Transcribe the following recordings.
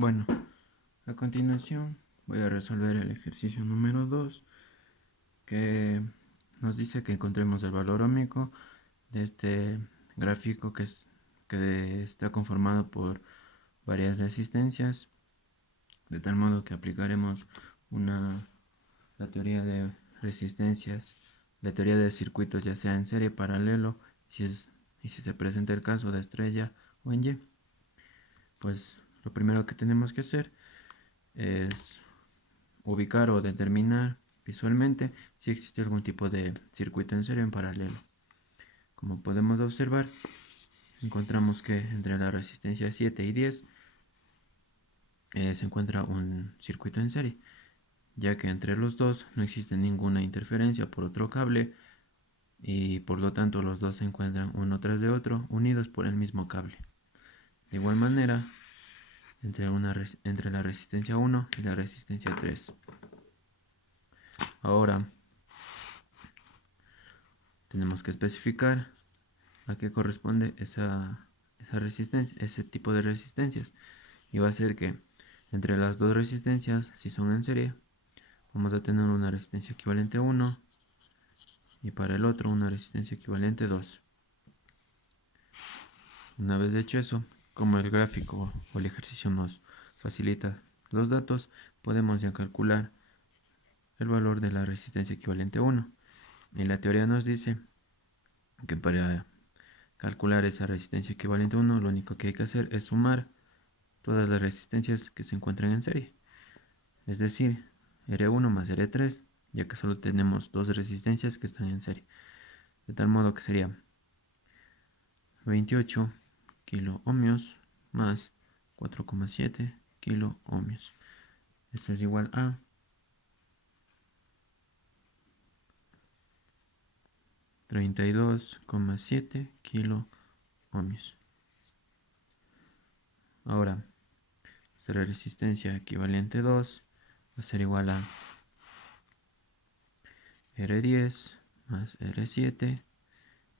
Bueno, a continuación voy a resolver el ejercicio número 2 que nos dice que encontremos el valor óhmico de este gráfico que está conformado por varias resistencias, de tal modo que aplicaremos la teoría de resistencias, la teoría de circuitos, ya sea en serie, paralelo, y si se presenta el caso de estrella o en Y. Pues lo primero que tenemos que hacer es ubicar o determinar visualmente si existe algún tipo de circuito en serie o en paralelo. Como podemos observar, encontramos que entre la resistencia 7 y 10 se encuentra un circuito en serie, ya que entre los dos no existe ninguna interferencia por otro cable y por lo tanto los dos se encuentran uno tras de otro unidos por el mismo cable. De igual manera, entre la resistencia 1 y la resistencia 3. Ahora tenemos que especificar a qué corresponde esa resistencia, ese tipo de resistencias. Y va a ser que entre las dos resistencias, si son en serie, vamos a tener una resistencia equivalente 1 y para el otro una resistencia equivalente 2. Una vez hecho eso, como el gráfico o el ejercicio nos facilita los datos, podemos ya calcular el valor de la resistencia equivalente 1. Y la teoría nos dice que para calcular esa resistencia equivalente 1, lo único que hay que hacer es sumar todas las resistencias que se encuentran en serie, es decir, R1 más R3, ya que solo tenemos dos resistencias que están en serie, de tal modo que sería 28 kilo ohmios más 4,7 kilo ohmios. Esto es igual a 32,7 kilo ohmios. Ahora, esta resistencia equivalente 2 va a ser igual a R10 más R7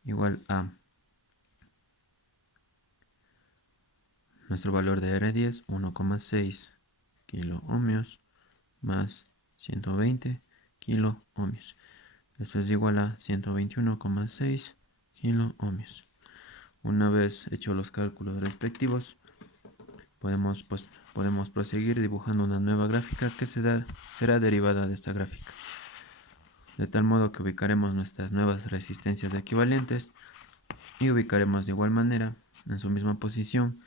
igual a nuestro valor de R10, 1,6 kilo ohmios más 120 kilo ohmios. Esto es igual a 121,6 kilo ohmios. Una vez hechos los cálculos respectivos, podemos proseguir dibujando una nueva gráfica que será derivada de esta gráfica. De tal modo que ubicaremos nuestras nuevas resistencias equivalentes y ubicaremos de igual manera en su misma posición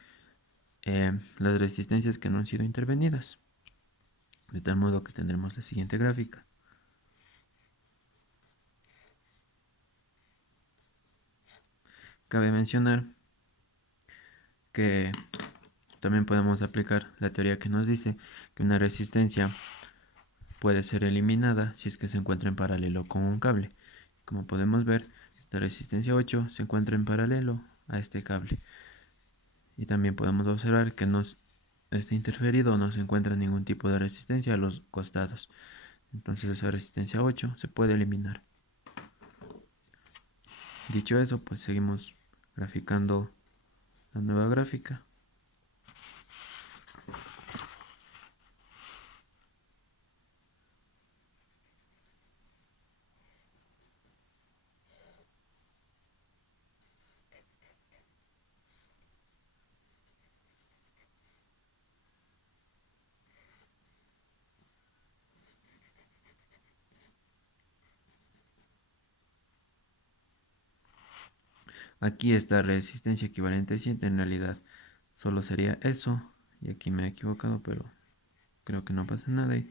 las resistencias que no han sido intervenidas. De tal modo que tendremos la siguiente gráfica. Cabe mencionar que también podemos aplicar la teoría que nos dice que una resistencia puede ser eliminada si es que se encuentra en paralelo con un cable. Como podemos ver, la resistencia 8 se encuentra en paralelo a este cable. Y también podemos observar que no está interferido, no se encuentra ningún tipo de resistencia a los costados. Entonces esa resistencia 8 se puede eliminar. Dicho eso, pues seguimos graficando la nueva gráfica. Aquí está resistencia equivalente a 7, en realidad solo sería eso. Y aquí me he equivocado, pero creo que no pasa nada. Y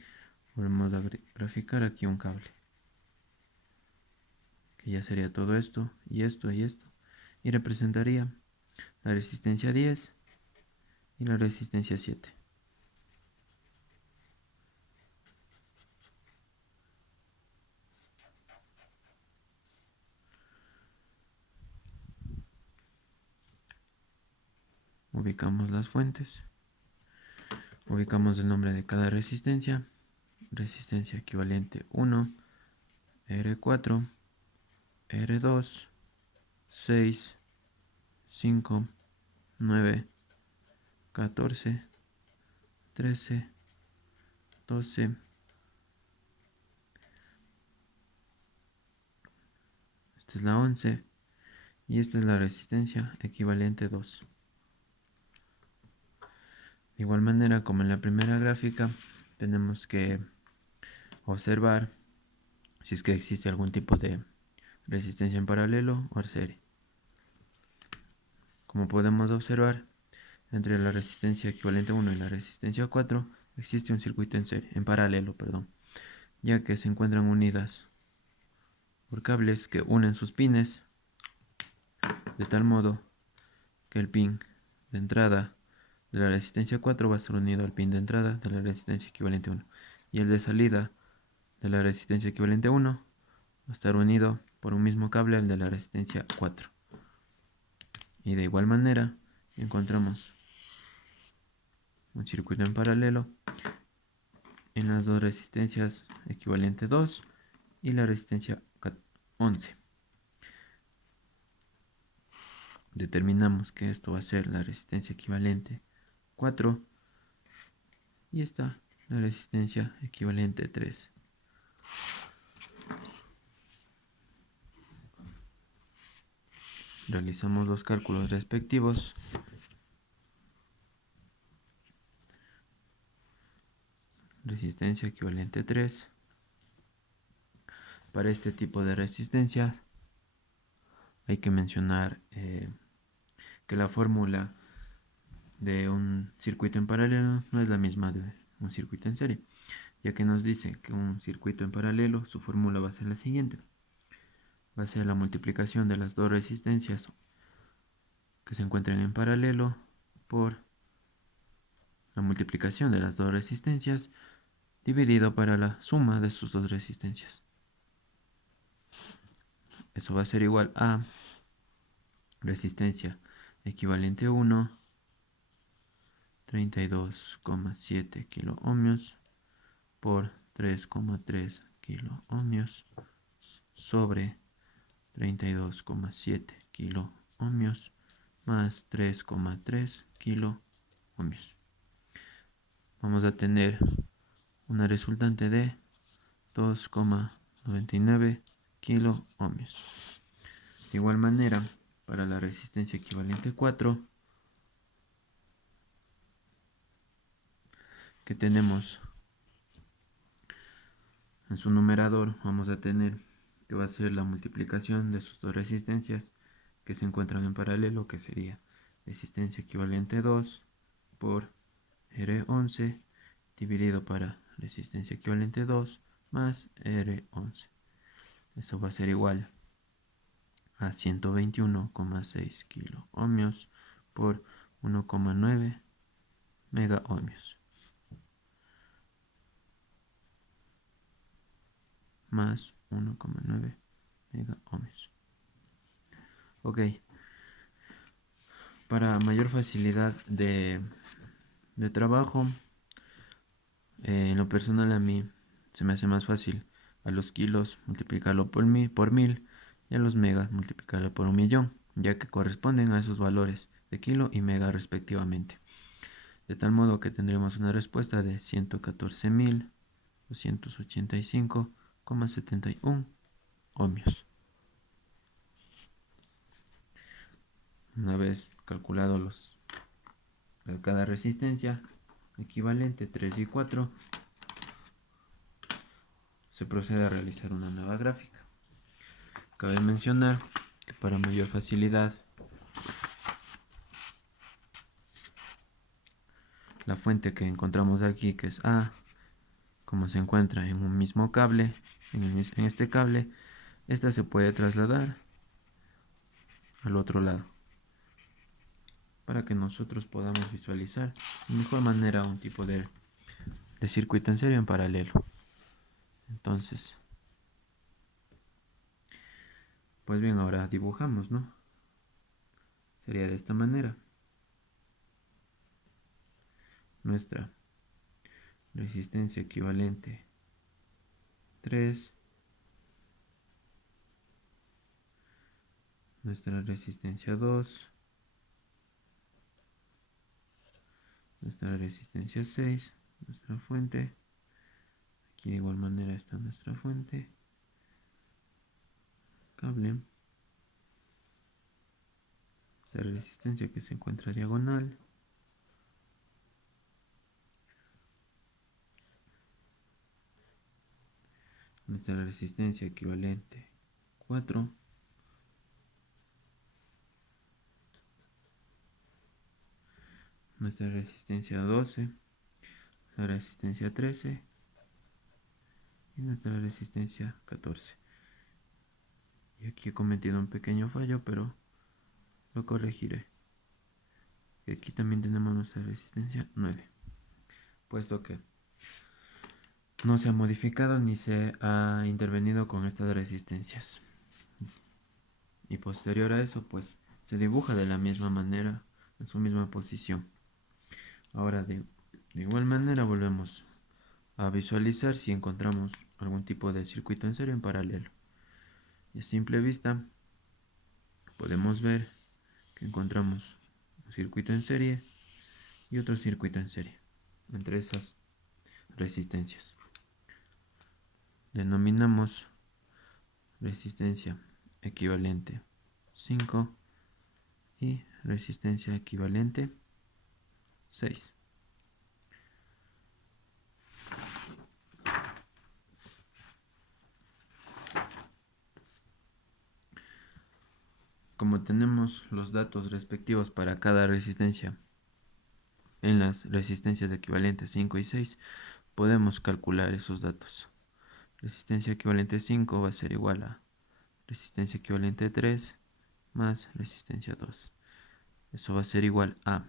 volvemos a graficar aquí un cable, que ya sería todo esto, y esto, y esto. Y representaría la resistencia 10 y la resistencia 7. Ubicamos las fuentes. Ubicamos el nombre de cada resistencia. Resistencia equivalente 1, R4, R2, 6, 5, 9, 14, 13, 12, esta es la 11 y esta es la resistencia equivalente 2. De igual manera, como en la primera gráfica, tenemos que observar si es que existe algún tipo de resistencia en paralelo o en serie. Como podemos observar, entre la resistencia equivalente 1 y la resistencia 4 existe un circuito en paralelo, ya que se encuentran unidas por cables que unen sus pines de tal modo que el pin de entrada de la resistencia 4 va a estar unido al pin de entrada de la resistencia equivalente 1 y el de salida de la resistencia equivalente 1 va a estar unido por un mismo cable al de la resistencia 4. Y de igual manera encontramos un circuito en paralelo en las dos resistencias equivalente 2 y la resistencia 11. Determinamos que esto va a ser la resistencia equivalente 4 y esta la resistencia equivalente 3. Realizamos los cálculos respectivos. Resistencia equivalente 3. Para este tipo de resistencia hay que mencionar que la fórmula de un circuito en paralelo no es la misma de un circuito en serie, ya que nos dice que un circuito en paralelo, su fórmula va a ser la siguiente. Va a ser la multiplicación de las dos resistencias que se encuentran en paralelo por la multiplicación de las dos resistencias dividido para la suma de sus dos resistencias. Eso va a ser igual a resistencia equivalente 1, 32,7 kilo ohmios por 3,3 kilo ohmios sobre 32,7 kilo ohmios más 3,3 kilo ohmios. Vamos a tener una resultante de 2,99 kilo ohmios. De igual manera, para la resistencia equivalente 4, que tenemos en su numerador, vamos a tener que va a ser la multiplicación de sus dos resistencias que se encuentran en paralelo, que sería resistencia equivalente 2 por R11 dividido para resistencia equivalente 2 más R11. Eso va a ser igual a 121,6 kilo ohmios por 1,9 mega ohmios más 1,9 mega ohmios. Ok, para mayor facilidad de trabajo, en lo personal a mí se me hace más fácil a los kilos multiplicarlo por mil y a los megas multiplicarlo por 1.000.000, ya que corresponden a esos valores de kilo y mega respectivamente. De tal modo que tendremos una respuesta de 114.285,71 ohmios. Una vez calculado cada resistencia equivalente 3 y 4, se procede a realizar una nueva gráfica. Cabe mencionar que para mayor facilidad, la fuente que encontramos aquí, que es A, como se encuentra en un mismo cable, en este cable, esta se puede trasladar al otro lado para que nosotros podamos visualizar de mejor manera un tipo de circuito en serie en paralelo. Entonces, pues bien, ahora dibujamos, ¿no? Sería de esta manera. Nuestra resistencia equivalente 3, nuestra resistencia 2, nuestra resistencia 6, nuestra fuente. Aquí de igual manera está nuestra fuente, cable, esta resistencia que se encuentra diagonal, nuestra resistencia equivalente 4, nuestra resistencia 12, la resistencia 13 y nuestra resistencia 14. Y aquí he cometido un pequeño fallo, pero lo corregiré. Y aquí también tenemos nuestra resistencia 9, puesto que no se ha modificado ni se ha intervenido con estas resistencias. Y posterior a eso, pues se dibuja de la misma manera, en su misma posición. Ahora de igual manera volvemos a visualizar si encontramos algún tipo de circuito en serie en paralelo. Y a simple vista podemos ver que encontramos un circuito en serie y otro circuito en serie entre esas resistencias. Denominamos resistencia equivalente 5 y resistencia equivalente 6. Como tenemos los datos respectivos para cada resistencia en las resistencias equivalentes 5 y 6, podemos calcular esos datos. Resistencia equivalente 5 va a ser igual a resistencia equivalente 3 más resistencia 2. Eso va a ser igual a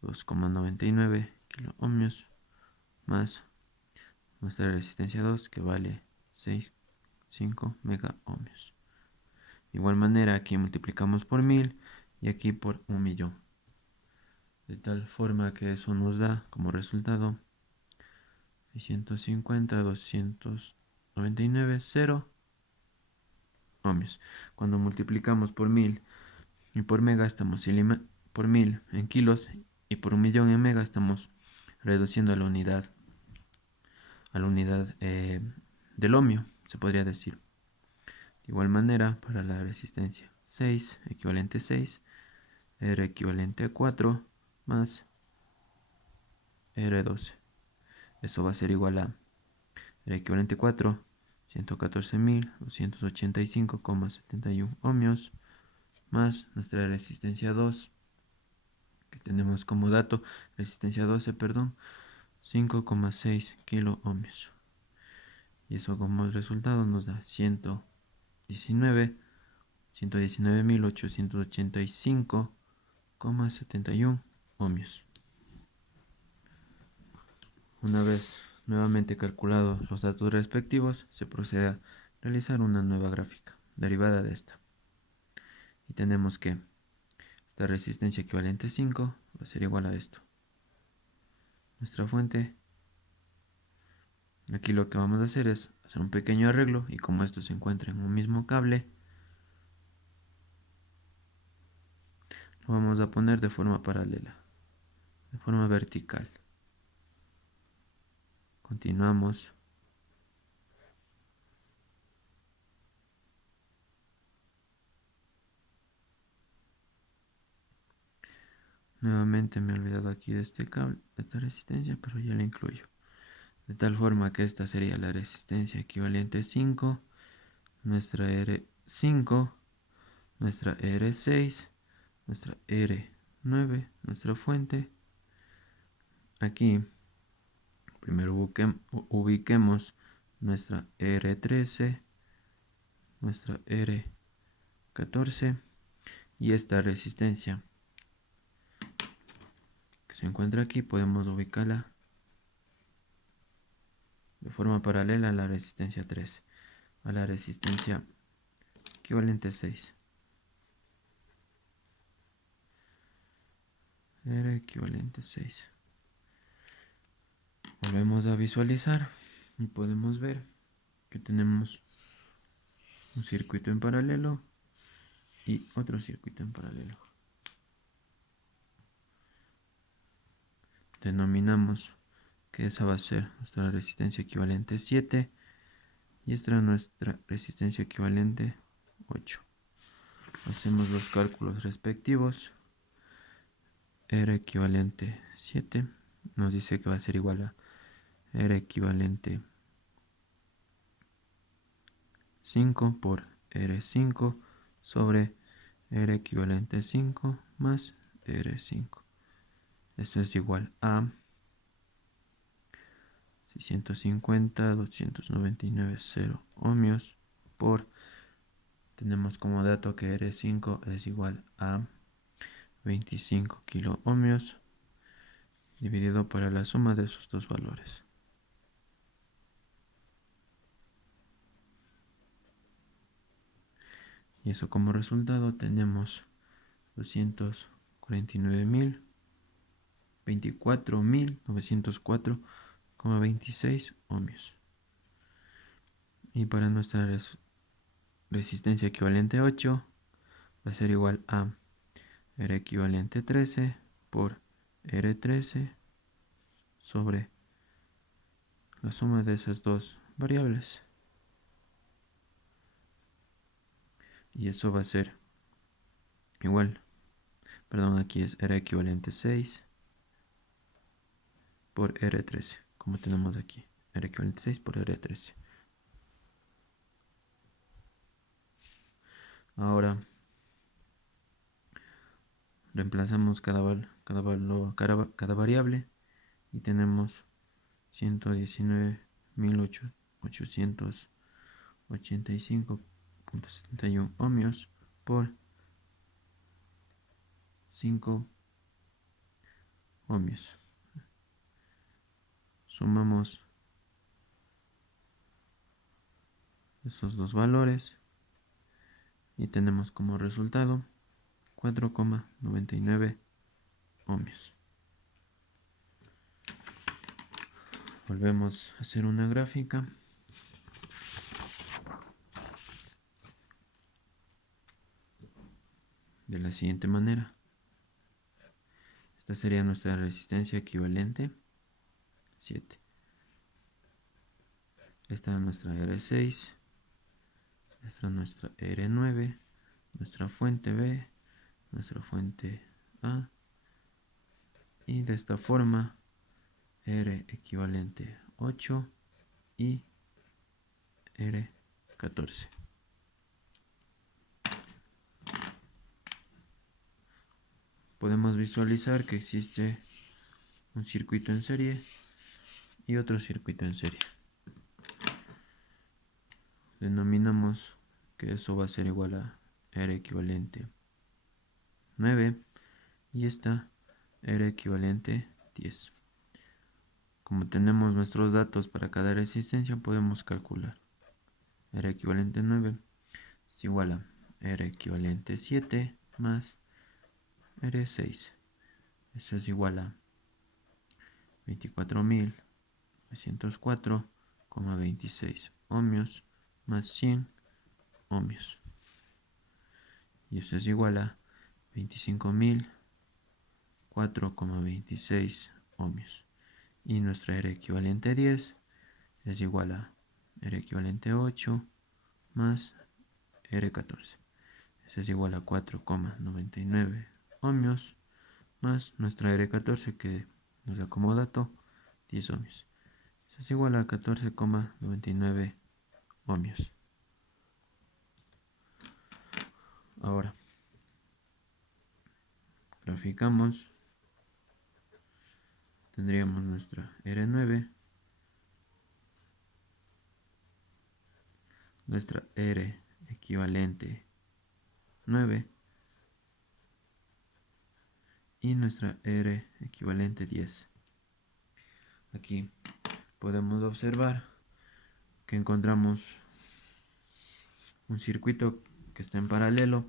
2,99 kilo ohmios más nuestra resistencia 2, que vale 6,5 mega ohmios. De igual manera aquí multiplicamos por 1000 y aquí por 1.000.000. De tal forma que eso nos da como resultado 650, 299, 0 ohmios. Cuando multiplicamos por 1000 y por mega estamos por 1000 en kilos y por 1.000.000 en mega estamos reduciendo a la unidad del ohmio, se podría decir. De igual manera, para la resistencia 6, equivalente 6, R equivalente a 4 más R12. Eso va a ser igual a R equivalente a 4, 114.285,71 ohmios más nuestra resistencia 2, que tenemos como dato, resistencia 12, perdón, 5,6 kilo ohmios. Y eso como resultado nos da 119.885,71 ohmios. Una vez nuevamente calculados los datos respectivos, se procede a realizar una nueva gráfica derivada de esta. Y tenemos que esta resistencia equivalente 5 va a ser igual a esto. Nuestra fuente, aquí lo que vamos a hacer es hacer un pequeño arreglo, y como esto se encuentra en un mismo cable, lo vamos a poner de forma paralela, de forma vertical. Continuamos. Nuevamente me he olvidado aquí de este cable, de esta resistencia, pero ya la incluyo. De tal forma que esta sería la resistencia equivalente 5, nuestra R5, nuestra R6, nuestra R9, nuestra fuente. Aquí primero ubiquemos nuestra R13, nuestra R14 y esta resistencia que se encuentra aquí podemos ubicarla de forma paralela a la resistencia 13, a la resistencia equivalente 6. R equivalente 6. Volvemos a visualizar y podemos ver que tenemos un circuito en paralelo y otro circuito en paralelo. denominamos que esa va a ser nuestra resistencia equivalente 7 y esta es nuestra resistencia equivalente 8. Hacemos los cálculos respectivos. R equivalente 7 nos dice que va a ser igual a R equivalente 5 por R5 sobre R equivalente 5 más R5. Esto es igual a 650, 299, 0 ohmios por, tenemos como dato que R5 es igual a 25 kilo ohmios dividido por la suma de esos dos valores. Y eso como resultado tenemos 224.904,26 ohmios. Y para nuestra resistencia equivalente 8 va a ser igual a R equivalente 13 por R13 sobre la suma de esas dos variables. Y eso va a ser igual, perdón, aquí es R equivalente 6 por R13, como tenemos aquí, R equivalente 6 por R13. Ahora reemplazamos cada variable y tenemos 119.885.71 ohmios por 5 ohmios. Sumamos esos dos valores y tenemos como resultado 4,99 ohmios. Volvemos a hacer una gráfica. De la siguiente manera. Esta sería nuestra resistencia equivalente 7. Esta es nuestra R6. Esta es nuestra R9. Nuestra fuente B. Nuestra fuente A. Y de esta forma R equivalente 8 y R14. Podemos visualizar que existe un circuito en serie y otro circuito en serie. Denominamos que eso va a ser igual a R equivalente 9 y esta R equivalente 10. Como tenemos nuestros datos para cada resistencia, podemos calcular. R equivalente 9 es igual a R equivalente 7 más R6. Eso es igual a 24.904,26 ohmios más 100 ohmios. Y eso es igual a 25.004,26 ohmios. Y nuestra R equivalente 10 es igual a R equivalente 8 más R14. Eso es igual a 4,99 ohmios más nuestra R14 que nos da como dato 10 ohmios. Eso es igual a 14,99 ohmios. Ahora graficamos. Tendríamos nuestra R9, nuestra R equivalente 9 y nuestra R equivalente 10. Aquí podemos observar que encontramos un circuito que está en paralelo,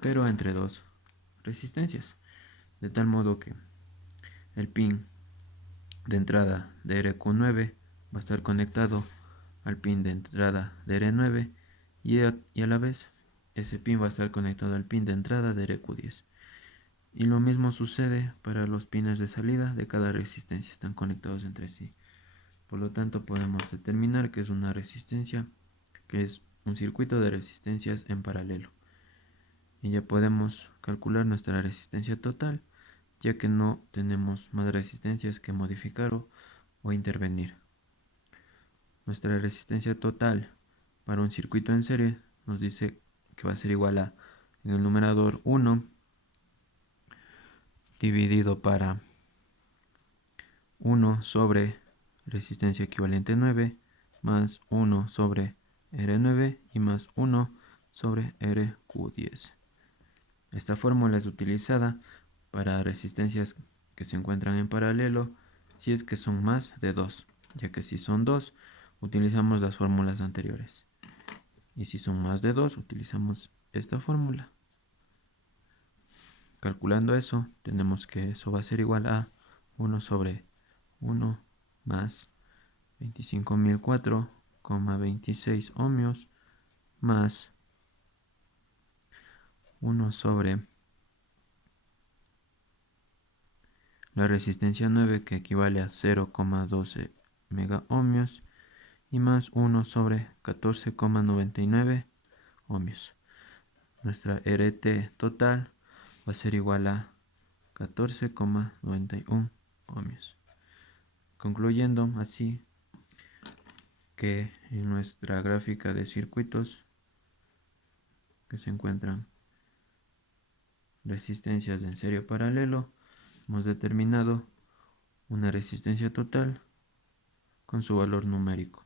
pero entre dos resistencias, de tal modo que el pin de entrada de RQ9 va a estar conectado al pin de entrada de R9 y a la vez ese pin va a estar conectado al pin de entrada de RQ10. Y lo mismo sucede para los pines de salida de cada resistencia, están conectados entre sí. Por lo tanto, podemos determinar que es una resistencia, que es un circuito de resistencias en paralelo. Y ya podemos calcular nuestra resistencia total, ya que no tenemos más resistencias que modificar o intervenir. Nuestra resistencia total para un circuito en serie nos dice que va a ser igual a, en el numerador, 1 dividido para 1 sobre resistencia equivalente 9 más 1 sobre R9 y más 1 sobre RQ10. Esta fórmula es utilizada para resistencias que se encuentran en paralelo si es que son más de 2, ya que si son 2 utilizamos las fórmulas anteriores y si son más de 2 utilizamos esta fórmula. Calculando eso, tenemos que eso va a ser igual a 1 sobre 1 más 25.004,26 ohmios más 1 sobre la resistencia 9, que equivale a 0,12 megaohmios, y más 1 sobre 14,99 ohmios. Nuestra RT total va a ser igual a 14,91 ohmios. Concluyendo así que en nuestra gráfica de circuitos que se encuentran resistencias en serie paralelo, hemos determinado una resistencia total con su valor numérico.